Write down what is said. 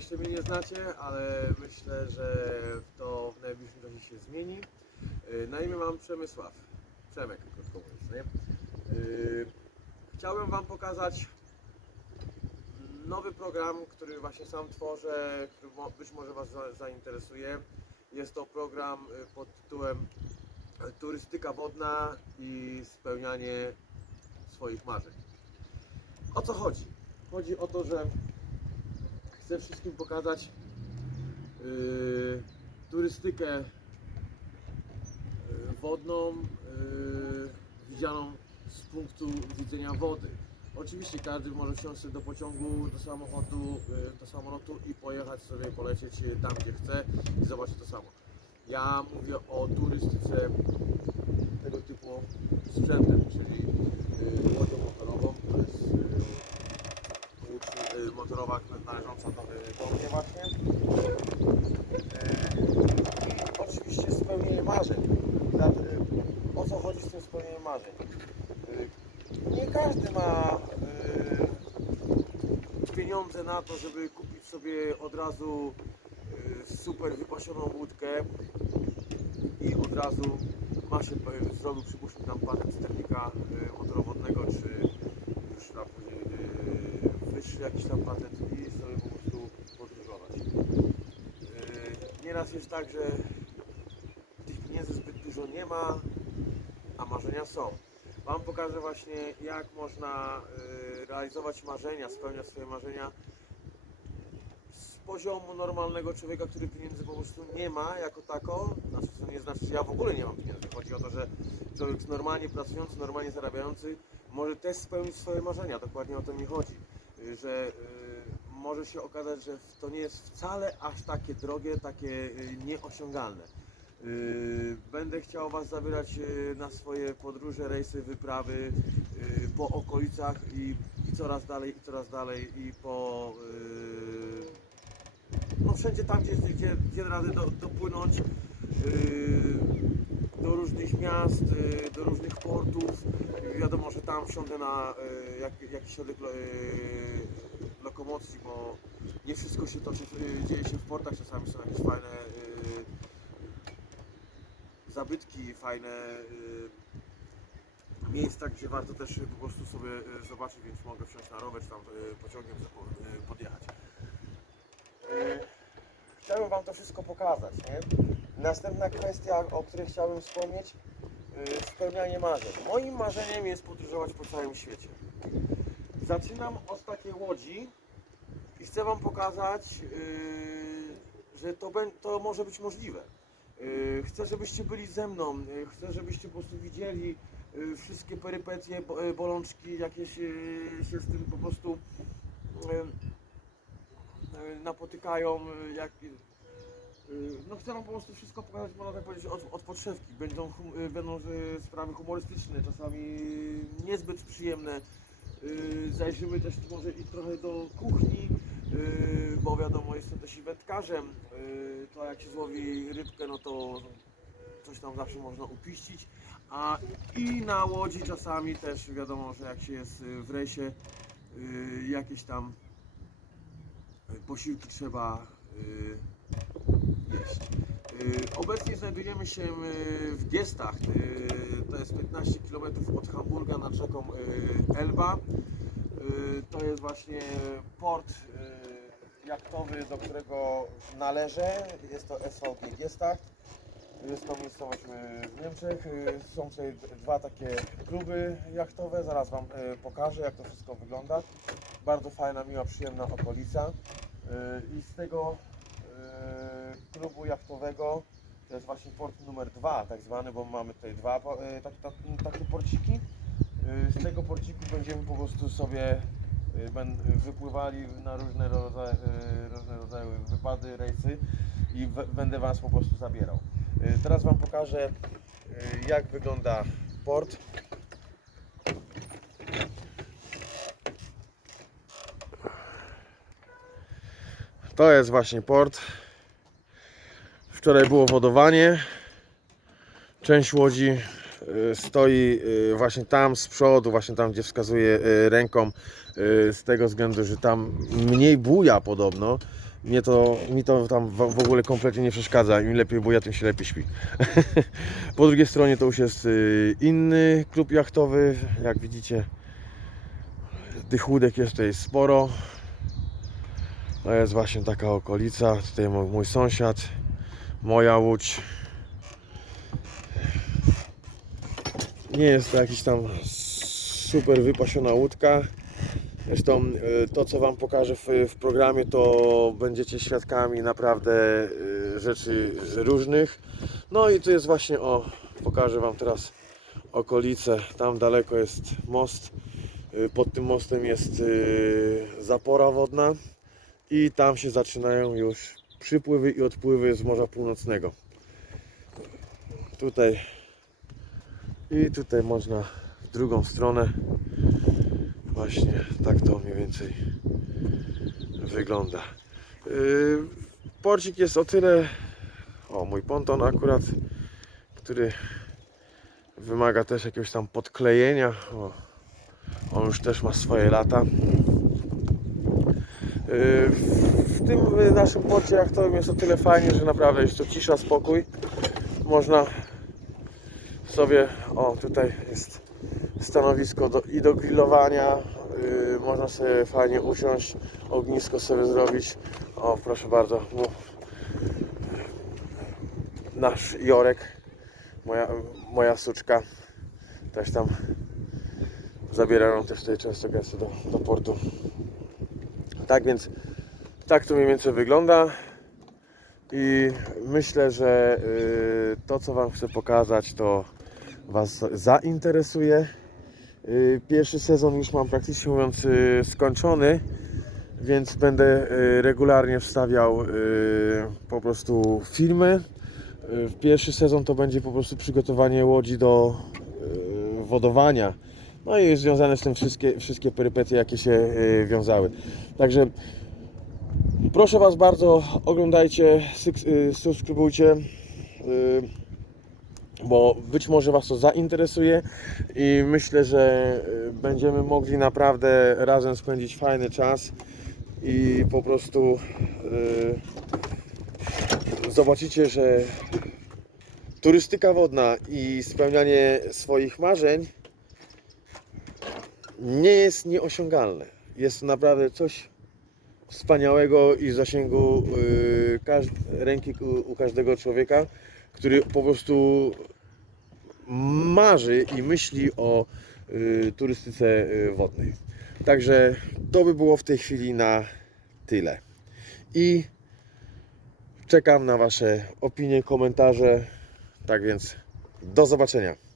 jeszcze mnie nie znacie, ale myślę, że to w najbliższym czasie się zmieni. Y, Na imię mam Przemysław. Przemek, krótko mówiąc. Nie? Y, Chciałem Wam pokazać nowy program, który właśnie sam tworzę, który być może Was za- zainteresuje. Jest to program y, pod tytułem Turystyka wodna i spełnianie swoich marzeń. O co chodzi? Chodzi o to, że chcę wszystkim pokazać yy, turystykę yy, wodną, yy, widzianą z punktu widzenia wody. Oczywiście każdy może wsiąść do pociągu, do samochodu, yy, do samolotu i pojechać sobie, polecieć tam gdzie chce i zobaczyć to samo. Ja mówię o turystyce tego typu sprzętem, czyli yy, łodzią motorową, to jest yy, łódź y, motorowa należąca do, do mnie właśnie. I oczywiście spełnienie marzeń. Y, O co chodzi z tym spełnieniem marzeń? Y, Nie każdy ma pieniądze na to, żeby kupić sobie od razu super wypasioną łódkę i od razu ma się zrobił przypuśćmy tam patent sternika motorowodnego czy już tam później wyższy jakiś tam patent i sobie po prostu podróżować. Yy, nieraz jest tak, że tych pieniędzy zbyt dużo nie ma, a marzenia są. Wam pokażę właśnie jak można yy, realizować marzenia, spełniać swoje marzenia z poziomu normalnego człowieka, który pieniędzy po prostu nie ma jako tako. Znaczy, to nie znaczy, że ja w ogóle nie mam pieniędzy. Chodzi o to, że człowiek normalnie pracujący, normalnie zarabiający może też spełnić swoje marzenia. Dokładnie o to mi chodzi. Y, Że y, może się okazać, że to nie jest wcale aż takie drogie, takie y, nieosiągalne. Będę chciał Was zabierać na swoje podróże, rejsy, wyprawy po okolicach i, i coraz dalej, i coraz dalej i po no wszędzie tam, gdzie, gdzie, gdzie rady do, dopłynąć do różnych miast, do różnych portów. Wiadomo, że tam wsiądę na jak, jakiś środek lo- y, lokomocji, bo nie wszystko się toczy, y, dzieje się w portach, czasami są jakieś fajne y, zabytki, fajne miejsca, gdzie warto też po prostu sobie zobaczyć, więc mogę wsiąść na rower, czy tam pociągiem podjechać. Chciałem Wam to wszystko pokazać, nie? Następna kwestia, o której chciałbym wspomnieć, spełnianie marzeń. Moim marzeniem jest podróżować po całym świecie. Zaczynam od takiej łodzi i chcę Wam pokazać, yy, że to, to może być możliwe. Yy, chcę, żebyście byli ze mną, yy, chcę, żebyście po prostu widzieli yy, wszystkie perypetie, bo- yy, bolączki, jakie się, się z tym po prostu yy, yy, napotykają, yy, jak, yy, no chcę wam po prostu wszystko pokazać, można tak powiedzieć, od, od podszewki. Będą, hum, y, będą y, sprawy humorystyczne, czasami niezbyt przyjemne. Y, Zajrzymy też może i trochę do kuchni, y, bo wiadomo, jestem też wędkarzem. Y, To jak się złowi rybkę, no to coś tam zawsze można upiścić. A i na łodzi czasami też wiadomo, że jak się jest w rejsie, jakieś tam posiłki trzeba jeść. Obecnie znajdujemy się w Giestach, y, to jest 15 km od Hamburga nad rzeką y, Elba. Y, To jest właśnie port y, jachtowy, do którego należę. Jest to SVG Giestach. Jest to miejscowość w Niemczech. Są tutaj dwa takie kluby jachtowe. Zaraz Wam pokażę, jak to wszystko wygląda. Bardzo fajna, miła, przyjemna okolica. I z tego klubu jachtowego to jest właśnie port numer dwa, tak zwany, bo mamy tutaj dwa y, tak, tak, takie porciki. Y, Z tego porciku będziemy po prostu sobie y, wypływali na różne rodzaje, różne rodzaje wypady, rejsy i będę Was po prostu zabierał. Teraz Wam pokażę jak wygląda port. To jest właśnie port. Wczoraj było wodowanie. Część łodzi y, stoi y, właśnie tam z przodu, właśnie tam gdzie wskazuje y, ręką, z tego względu, że tam mniej buja podobno. mnie to, mi to tam w ogóle kompletnie nie przeszkadza. Im lepiej, bo ja tym się lepiej śpi. po drugiej stronie to już jest inny klub jachtowy. Jak widzicie, tych łódek jest tutaj sporo. To jest właśnie taka okolica. Tutaj mój sąsiad, moja łódź. Nie jest to jakiś tam super wypasiona łódka. Zresztą y, to, co Wam pokażę w, w programie, to będziecie świadkami naprawdę y, rzeczy różnych. No i tu jest właśnie, o, pokażę Wam teraz okolice. Tam daleko jest most. Y, Pod tym mostem jest zapora wodna i tam się zaczynają już przypływy i odpływy z Morza Północnego. Tutaj i tutaj można w drugą stronę Właśnie tak to mniej więcej wygląda. Yy, Porcik jest o tyle. O, mój ponton akurat, który wymaga też jakiegoś tam podklejenia. O, on już też ma swoje lata. W tym y, naszym porcie jachtowym jest o tyle fajnie, że naprawdę jest to cisza, spokój. Można sobie, o tutaj jest stanowisko do, i do grillowania. Yy, można sobie fajnie usiąść, ognisko sobie zrobić. O, proszę bardzo, mu, nasz Jorek, moja, moja suczka, też tam zabierają też tutaj często gęsto do, do portu. Tak więc, tak to mniej więcej wygląda. I myślę, że yy, to co Wam chcę pokazać to Was zainteresuje. Yy, Pierwszy sezon już mam praktycznie mówiąc yy, skończony, więc będę regularnie wstawiał po prostu filmy. Pierwszy sezon to będzie po prostu przygotowanie łodzi do wodowania. No i związane z tym wszystkie, wszystkie perypetie, jakie się yy, wiązały. Także proszę Was bardzo, oglądajcie, yy, subskrybujcie. yy, bo być może Was to zainteresuje i myślę, że y, będziemy mogli naprawdę razem spędzić fajny czas i po prostu y, zobaczycie, że turystyka wodna i spełnianie swoich marzeń nie jest nieosiągalne. Jest to naprawdę coś wspaniałego i zasięgu y, każ- ręki u, u każdego człowieka, który po prostu marzy i myśli o y, turystyce y, wodnej. Także to by było w tej chwili na tyle. I czekam na Wasze opinie, komentarze. Tak więc do zobaczenia.